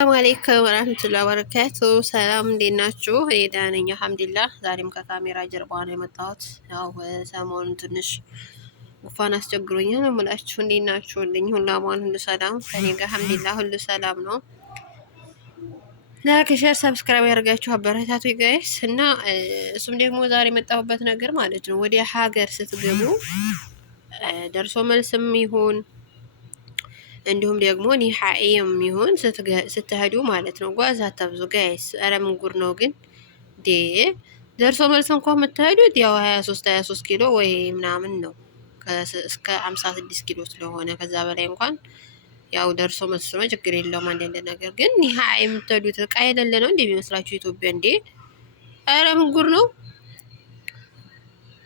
ሰላም አለይኩም ወራህመቱላሂ ወበረካቱ። ሰላም እንዴት ናችሁ? እኔ ደህና ነኝ አልሐምዱሊላህ። ዛሬም ከካሜራ ጀርባ ነው የመጣሁት። ያው ሰሞኑን ትንሽ ጉንፋን አስቸግሮኛል ነው የምላችሁ። እንዴት ናችሁልኝ? ሁሉ አማን፣ ሁሉ ሰላም ከኔ ጋር አልሐምዱሊላህ ሁሉ ሰላም ነው። ላይክ፣ ሼር፣ ሰብስክራይብ ያደርጋችሁ አበረታቱ ጋይስ። እና እሱም ደግሞ ዛሬ የመጣሁበት ነገር ማለት ነው ወደ ሀገር ስትገቡ ደርሶ መልስም ይሁን እንዲሁም ደግሞ ኒሃኤም ይሁን ስትሄዱ ማለት ነው ጓዝ አታብዙ ጋይስ። ኧረ ምን ጉድ ነው ግን ዴ ደርሶ መልስ እንኳን የምትሄዱት ያው 23 ኪሎ ወይ ምናምን ነው እስከ 56 ኪሎ ስለሆነ ከዛ በላይ እንኳን ያው ደርሶ መልስ ነው፣ ችግር የለውም። አንዳንድ ነገር ግን ኒሃኤ የምትሄዱት እቃ የሌለ ነው እንደሚመስላችሁ ኢትዮጵያ እንዴ? ኧረ ምን ጉድ ነው።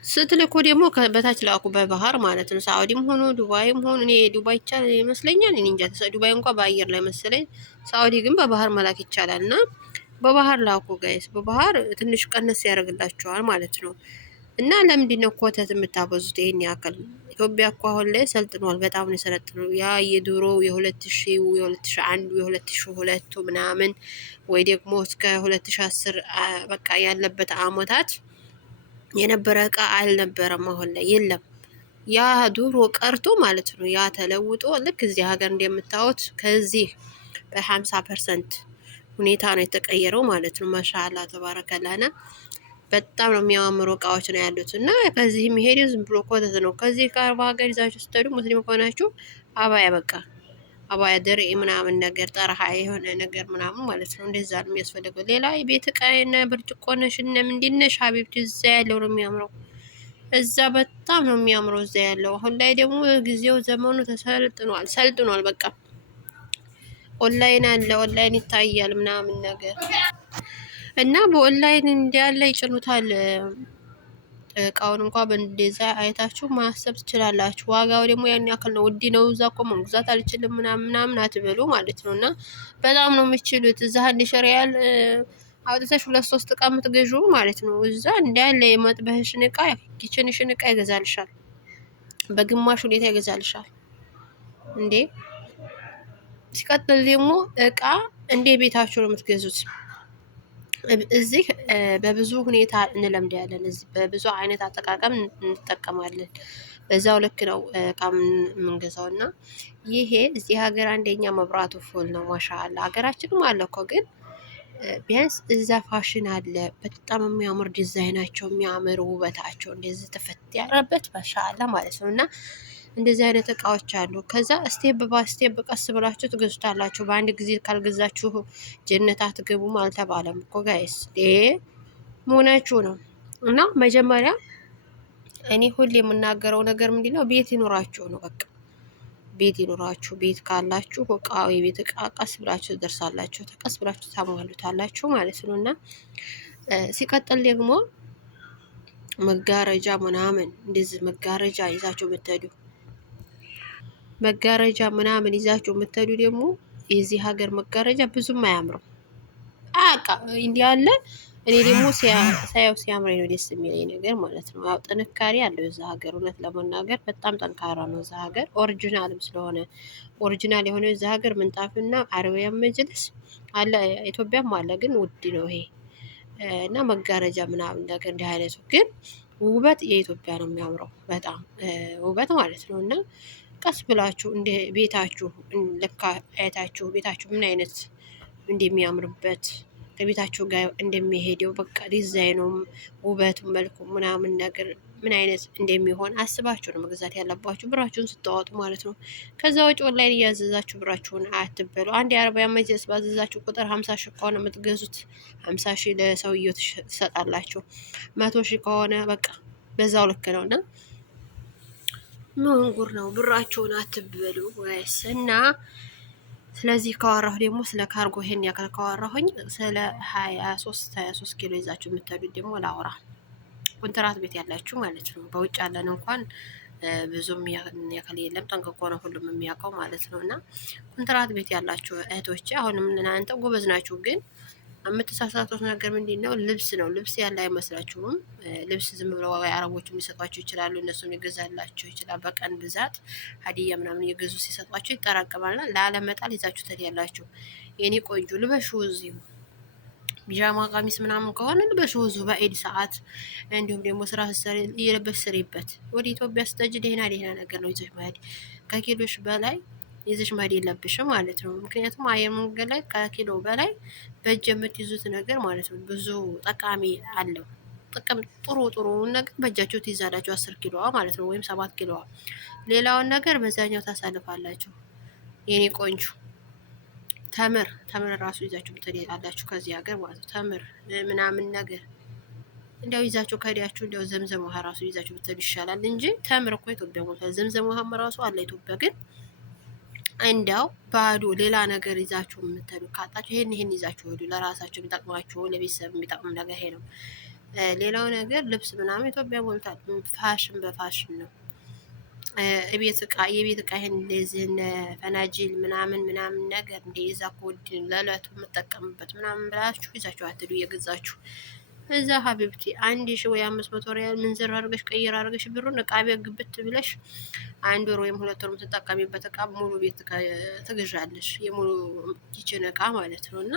ስትልኩ ደግሞ በታች ላኩ በባህር ማለት ነው። ሳኡዲም ሆኖ ዱባይም ሆኖ እኔ ዱባይ ይቻላል ይመስለኛል። እኔ እንጃ ዱባይ እንኳን በአየር ላይ መሰለኝ፣ ሳኡዲ ግን በባህር መላክ ይቻላል። እና በባህር ላኩ ጋይስ። በባህር ትንሽ ቀነስ ያደርግላቸዋል ማለት ነው። እና ለምንድን ነው ኮተት የምታበዙት ይሄን ያክል? ኢትዮጵያ እኮ አሁን ላይ ሰልጥኗል፣ በጣም ነው የሰለጥነው። ያ የድሮ የ2000 የ2001 የ2002 ምናምን ወይ ደግሞ እስከ 2010 በቃ ያለበት አመታት የነበረ እቃ አልነበረም። አሁን ላይ የለም። ያ ድሮ ቀርቶ ማለት ነው። ያ ተለውጦ ልክ እዚህ ሀገር እንደምታዩት ከዚህ በ50% ሁኔታ ነው የተቀየረው ማለት ነው። ማሻአላ ተባረከላና በጣም ነው የሚያማምሩ እቃዎች ነው ያሉት። እና ከዚህ የሚሄደው ዝም ብሎ ኮተት ነው። ከዚህ ከአረብ ሀገር ይዛችሁ ስትሄዱ ሙስሊም ከሆናችሁ አባያ በቃ አባያ ድሬ ምናምን ነገር ጠረሃ የሆነ ነገር ምናምን ማለት ነው። እንደዛ ነው የሚያስፈልገው። ሌላ የቤት እቃና ብርጭቆ ሽነ ምንድነሽ ሀቢብቲ እዛ ያለው ነው የሚያምረው። እዛ በጣም ነው የሚያምረው እዛ ያለው። አሁን ላይ ደግሞ ጊዜው ዘመኑ ሰልጥኗል። በቃ ኦንላይን አለ፣ ኦንላይን ይታያል ምናምን ነገር እና በኦንላይን እንዲያለ ይጭኑታል። እቃውን እንኳን በእንደዛ አይታችሁ ማሰብ ትችላላችሁ። ዋጋው ደግሞ ያን ያክል ነው፣ ውድ ነው። እዛ እኮ መግዛት አልችልም ምናምን አትበሉ ማለት ነው። እና በጣም ነው የምችሉት። እዛ አንድ ሸሪያል አውጥተሽ 2-3 እቃ የምትገዡ ማለት ነው። እዛ እንዳለ የመጥበሽን እቃ ኪችንሽን እቃ ይገዛልሻል፣ በግማሽ ሁኔታ ይገዛልሻል እንዴ። ሲቀጥል ደግሞ እቃ እንዴ ቤታችሁ ነው የምትገዙት። እዚህ በብዙ ሁኔታ እንለምዳለን። እዚህ በብዙ አይነት አጠቃቀም እንጠቀማለን። በዛው ልክ ነው የምንገዛው። እና ይሄ እዚህ ሀገር አንደኛ መብራቱ ፉል ነው። ማሻአላ ሀገራችንም አለ እኮ ግን ቢያንስ እዛ ፋሽን አለ። በጣም የሚያምር ዲዛይናቸው የሚያምር ውበታቸው እንደዚህ ተፈት ያረበት ማሻአላ ማለት ነው። እና እንደዚህ አይነት እቃዎች አሉ። ከዛ ስቴፕ በስቴፕ ቀስ ብላችሁ ትገዙታላችሁ። በአንድ ጊዜ ካልገዛችሁ ጀነት አትገቡም አልተባለም እኮ ጋይስ፣ መሆናችሁ ነው። እና መጀመሪያ እኔ ሁሌ የምናገረው ነገር ምንድነው፣ ቤት ይኖራችሁ ነው። በቃ ቤት ይኖራችሁ። ቤት ካላችሁ እቃ የቤት እቃ ቀስ ብላችሁ ትደርሳላችሁ፣ ቀስ ብላችሁ ታሟሉታላችሁ ማለት ነው። እና ሲቀጥል ደግሞ መጋረጃ ምናምን እንደዚህ መጋረጃ ይዛችሁ የምትሄዱ ደግሞ የዚህ ሀገር መጋረጃ ብዙም አያምርም። አቃ እንዲህ አለ። እኔ ደግሞ ሳየው ሲያምረኝ ነው ደስ የሚለኝ ነገር ማለት ነው። ያው ጥንካሬ አለው የዛ ሀገር፣ እውነት ለመናገር በጣም ጠንካራ ነው እዛ ሀገር። ኦሪጂናልም ስለሆነ ኦሪጂናል የሆነው የዛ ሀገር ምንጣፍና አረቢያን መጅልስ አለ፣ ኢትዮጵያም አለ፣ ግን ውድ ነው ይሄ። እና መጋረጃ ምናምን ነገር እንዲህ አይነቱ ግን ውበት የኢትዮጵያ ነው የሚያምረው፣ በጣም ውበት ማለት ነው። እና ቀስ ብላችሁ እንደ ቤታችሁ ልካ አይታችሁ ቤታችሁ ምን አይነት እንደሚያምርበት ከቤታችሁ ጋር እንደሚሄደው በቃ ዲዛይኑም ውበቱም መልኩ ምናምን ነገር ምን አይነት እንደሚሆን አስባችሁ ነው መግዛት ያለባችሁ፣ ብራችሁን ስታወጡ ማለት ነው። ከዛ ውጭ ኦንላይን እያዘዛችሁ ብራችሁን አትበሉ። አንድ የአረቢያ መጅልስ ባዘዛችሁ ቁጥር 50 ሺህ ከሆነ የምትገዙት 50 ሺህ ለሰውየው ትሰጣላችሁ። 100 ሺህ ከሆነ በቃ በዛው ልክ ነው። እና ምን ጉር ነው፣ ብራችሁን አትበሉ ወይስ? እና ስለዚህ ካወራሁ ደግሞ ስለ ካርጎ ይሄን ያክል ካወራሁኝ፣ ስለ 23 ኪሎ ይዛችሁ የምትሄዱት ደግሞ ላውራ። ኮንትራት ቤት ያላችሁ ማለት ነው። በውጭ ያለን እንኳን ብዙም ያክል የለም፣ ጠንቅቆ ነው ሁሉም የሚያውቀው ማለት ነው። እና ኮንትራት ቤት ያላችሁ እህቶቼ አሁንም እናንተ ጎበዝ ናችሁ፣ ግን የምትሳሳቱት ነገር ምንድን ነው? ልብስ ነው። ልብስ ያለ አይመስላችሁም? ልብስ ዝም ብለው አረቦቹ ሊሰጧቸው ይችላሉ። እነሱም ይገዛላቸው ይችላል። በቀን ብዛት ሀዲያ ምናምን የገዙ ሲሰጧቸው ይጠራቀማልና ላለመጣል ይዛችሁ ትሄዳላችሁ። የኔ ቆንጆ ልበሹ እዚሁ ቢጃማ ቀሚስ ምናምን ከሆነ ልበሽ ውዙ በኢድ ሰዓት። እንዲሁም ደግሞ ስራ ስትሰሪ እየለበሽ ስሪበት። ወደ ኢትዮጵያ ስትሄጂ ደህና ደህና ነገር ነው ይዘሽ መሄድ። ከኪሎሽ በላይ ይዘሽ መሄድ የለብሽም ማለት ነው። ምክንያቱም አየር መንገድ ላይ ከኪሎ በላይ በእጅ የምትይዙት ነገር ማለት ነው ብዙ ጠቃሚ አለው። ጥቅም ጥሩውን ነገር በእጃችሁ ትይዛላችሁ። 10 ኪሎዋ ማለት ነው ወይም 7 ኪሎዋ። ሌላውን ነገር በዛኛው ታሳልፋላችሁ የኔ ቆንጆ። ተምር ራሱ ይዛችሁ ትሄዳላችሁ ከዚህ ሀገር ማለት ነው። ተምር ምናምን ነገር እንዲያው ይዛችሁ ከሄዳችሁ እንዲያው ዘምዘም ውሃ ራሱ ይዛችሁ ብትሄዱ ይሻላል እንጂ ተምር እኮ ኢትዮጵያ ሞልቷል። ዘምዘም ውሃም ራሱ አለ ኢትዮጵያ። ግን እንዲያው ባዶ ሌላ ነገር ይዛችሁ የምትሄዱ ካጣችሁ ይሄን ይዛችሁ ሄዱ። ለራሳችሁ የሚጠቅማችሁ ለቤተሰብ የሚጠቅም ነገር ይሄ ነው። ሌላው ነገር ልብስ ምናምን ኢትዮጵያ ሞልቷል። ፋሽን በፋሽን ነው። የቤት እቃ ይሄን እንደዚህ ፈናጅል ምናምን ነገር እንደ የዛ ኮድ ለዕለቱ የምጠቀምበት ምናምን ብላችሁ ይዛችሁ አትዱ እየገዛችሁ እዛ ሀቢብቲ 1000 ወይ 500 ሪያል ምንዝር አድርገሽ ቀይር አድርገሽ ብሩን እቃ ቤት ግብት ብለሽ 1 ወር ወይም 2 ወር የምትጠቀሚበት እቃ ሙሉ ቤት ትገዣለሽ። የሙሉ ኪችን እቃ ማለት ነው። እና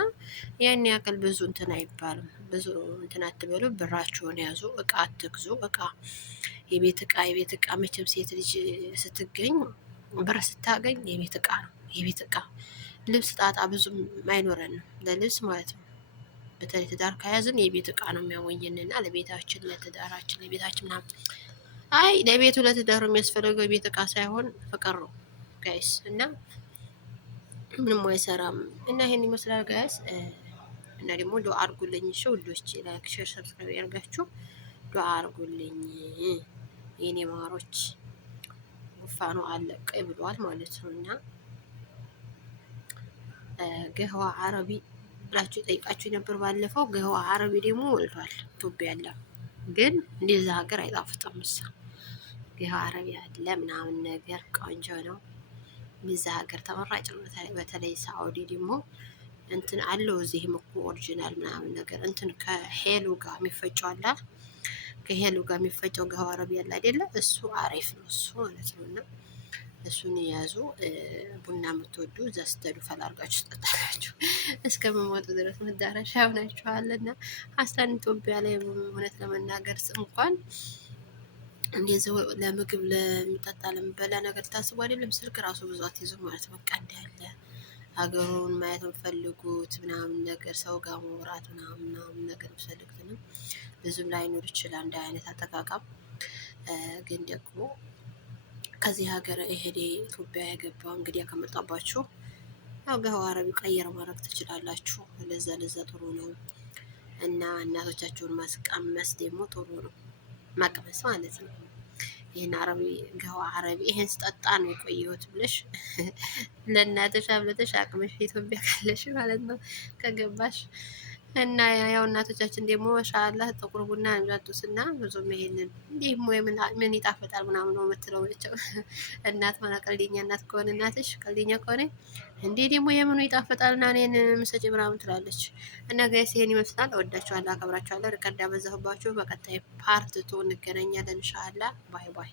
ያን ያክል ብዙ እንትን አይባልም። ብዙ እንትን አትበሉ። ብራችሁን ያዙ። እቃ አትግዙ። እቃ የቤት እቃ መቼም ሴት ልጅ ስትገኝ ብር ስታገኝ የቤት እቃ ነው። የቤት እቃ ልብስ ጣጣ ብዙም አይኖረንም ለልብስ ማለት ነው። በተለይ ትዳር ከያዝን የቤት እቃ ነው የሚያወኝንና ለቤታችን ለትዳራችን ለቤታችን ምናምን። አይ ለቤቱ ለትዳሩ የሚያስፈልገው የቤት እቃ ሳይሆን ፍቅር ነው ጋይስ። እና ምንም አይሰራም። እና ይሄን ይመስላል ጋይስ። እና ደግሞ ዱአ አድርጉልኝ እሺ ውዶች። ላይክ ሼር ሰብስክራይብ ያርጋችሁ ዱአ አድርጉልኝ የኔ ማሮች። ጉፋኑ አለቀኝ ብሏል ማለት ነው። እና ገህዋ አረቢ ብላችሁ ጠይቃችሁ ነበር ባለፈው። ገህዋ አረቢ ደግሞ ወልዷል ኢትዮጵያ ያለ። ግን እንደዛ ሀገር አይጣፍጥም። እሳ ገህዋ አረቢ ያለ ምናምን ነገር ቆንጆ ነው። እንደዛ ሀገር ተመራጭ ነው። በተለይ ሳኡዲ ደግሞ እንትን አለው። እዚህም እኮ ኦሪጂናል ምናምን ነገር እንትን ከሄሉ ጋር የሚፈጨው አለ። ከሄሉ ጋር የሚፈጨው ገህዋ አረቢ ያለ አይደለ? እሱ አሪፍ ነው እሱ ማለት ነው። እና እሱን የያዙ ቡና የምትወዱ እዛ ስትሄዱ ፈላርጋችሁ ትጠጣላችሁ እስከምሞቱ ድረስ መዳረሻ ይሆናችኋል። እና ሀሳን ኢትዮጵያ ላይ እውነት ለመናገር እንኳን እንደዚህ ለምግብ ለሚጠጣ ለሚበላ ነገር ታስቡ አይደለም። ስልክ ራሱ ብዙ አትይዙ ማለት በቃ እንዳለ ሀገሩን ማየት የምፈልጉት ምናምን ነገር ሰው ጋር መውራት ምናምን ነገር የምፈልጉትንም ብዙም ላይኖር ይችላል እንደ አይነት አጠቃቀም። ግን ደግሞ ከዚህ ሀገር ይሄድ ኢትዮጵያ የገባው እንግዲህ ከመጣባችሁ ያው ገህዋ አረቢ ቀየር ማድረግ ትችላላችሁ። ለዛ ጥሩ ነው። እና እናቶቻችሁን ማስቀመስ ደግሞ ጥሩ ነው። ማቅመስ ማለት ነው። ይሄን አረቢ ገህዋ አረቢ ይሄን ስጠጣ ነው የቆየሁት ብለሽ ለእናትሽ አብለተሽ አቅመሽ ኢትዮጵያ ካለሽ ማለት ነው ከገባሽ። እና ያው እናቶቻችን ደግሞ ማሻአላህ ጥቁር ቡና እንጃቱስና ብዙም ይሄንን እንዲህ ምን ይጣፍጣል ምናምን ነው የምትለው ልጅው። እናት ሆነ ቀልደኛ እናት ከሆነ እናትሽ ቀልደኛ ከሆነ እንዴ ደግሞ የምኑ ይጣፍጣልና እኔን ምሰጪ ምናምን ትላለች። እና ጋይስ ይሄን ይመስላል። እወዳችኋለሁ፣ አከብራችኋለሁ። ሪከርድ አበዛሁባችሁ። በቀጣይ ፓርት 2 እንገናኛለን ኢንሻአላህ። ባይ ባይ።